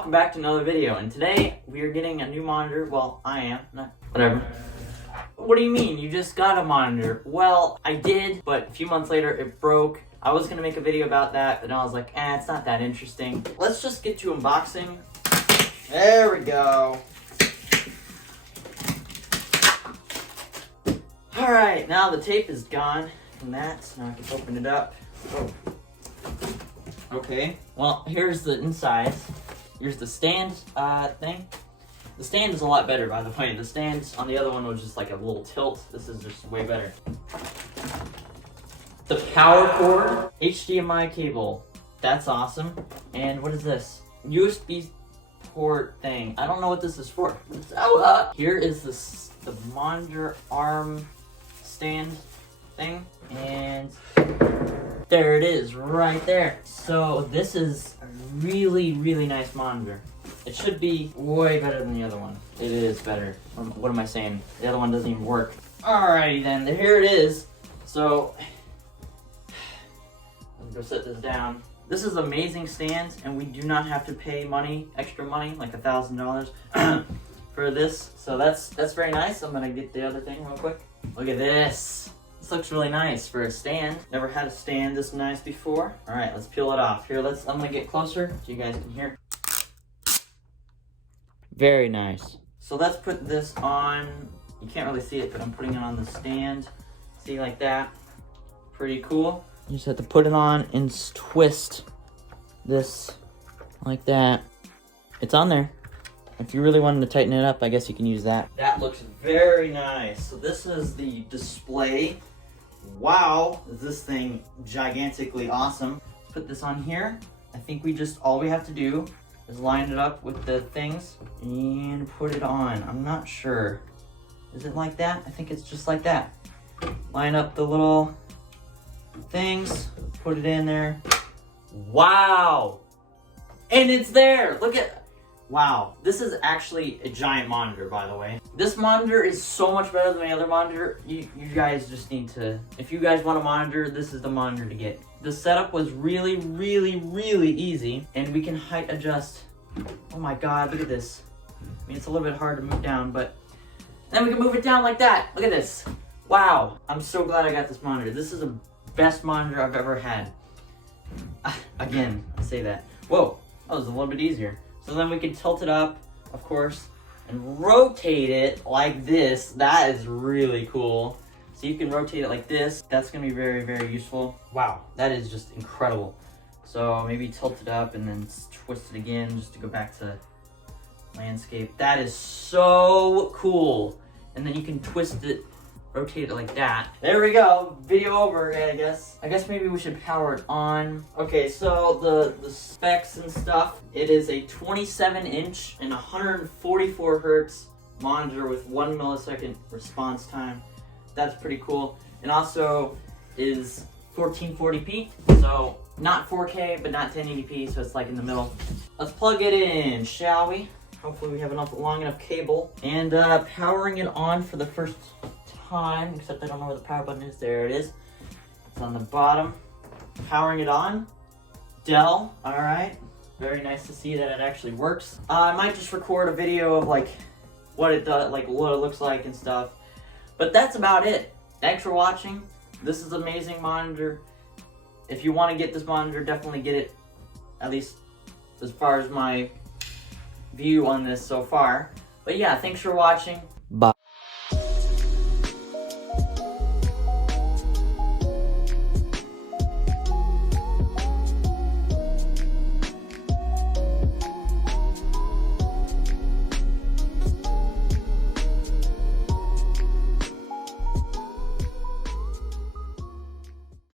welcome back to another video, and today we are getting a new monitor. Well, I am, not whatever. What do you mean? You just got a monitor? Well, I did, but a few months later it broke. I was gonna make a video about that, but I was like, it's not that interesting. Let's just get to unboxing. There we go. Alright, now the tape is gone from that, so now I can open it up. Oh. Okay, well, here's the inside. Here's the stand thing. The stand is a lot better, by the way. The stand on the other one was just like a little tilt. This is just way better. The power cord, HDMI cable. That's awesome. And what is this? USB port thing. I don't know what this is for. Here is the monitor arm stand thing. And there it is, right there. So this is a really, really nice monitor. It should be way better than the other one. It is better. What am I saying? The other one doesn't even work. Alrighty then, here it is. So, let's go set this down. This is an amazing stand, and we do not have to pay money, extra money, like $1,000 for this. So that's very nice. I'm gonna get the other thing real quick. Look at this. This looks really nice for a stand. Never had a stand this nice before. All right, let's peel it off. Here, I'm gonna get closer so you guys can hear. Very nice. So let's put this on. You can't really see it, but I'm putting it on the stand. See, like that. Pretty cool. You just have to put it on and twist this like that. It's on there. If you really wanted to tighten it up, I guess you can use that. That looks very nice. So this is the display. Wow, is this thing gigantically awesome. Let's put this on here. I think all we have to do is line it up with the things and put it on. I'm not sure. Is it like that? I think it's just like that. Line up the little things, put it in there. Wow! And it's there! Look at, wow, this is actually a giant monitor, by the way. This monitor is so much better than the other monitor. You guys just need to, if you guys want a monitor, this is the monitor to get. The setup was really, really, really easy, and we can height adjust. Oh my God, look at this. I mean, it's a little bit hard to move down, but then we can move it down like that. Look at this. Wow, I'm so glad I got this monitor. This is the best monitor I've ever had. Again, I say that. Whoa, that was a little bit easier. So then we can tilt it up, of course, and rotate it like this. That is really cool. So you can rotate it like this. That's gonna be very, very useful. Wow, that is just incredible. So maybe tilt it up and then twist it again just to go back to landscape. That is so cool. And then you can twist it, rotate it like that. There we go, video over, I guess. I guess maybe we should power it on. Okay, so the specs and stuff. It is a 27-inch and 144 hertz monitor with 1 millisecond response time. That's pretty cool. And also is 1440p, so not 4K, but not 1080p, so it's like in the middle. Let's plug it in, shall we? Hopefully we have long enough cable. And powering it on for the first time, except I don't know where the power button is. There it is. It's on the bottom. Powering it on. Dell, all right. Very nice to see that it actually works. I might just record a video of like what it does, like what it looks like and stuff. But that's about it. Thanks for watching. This is an amazing monitor. If you want to get this monitor, definitely get it. At least as far as my view on this so far. But yeah, thanks for watching.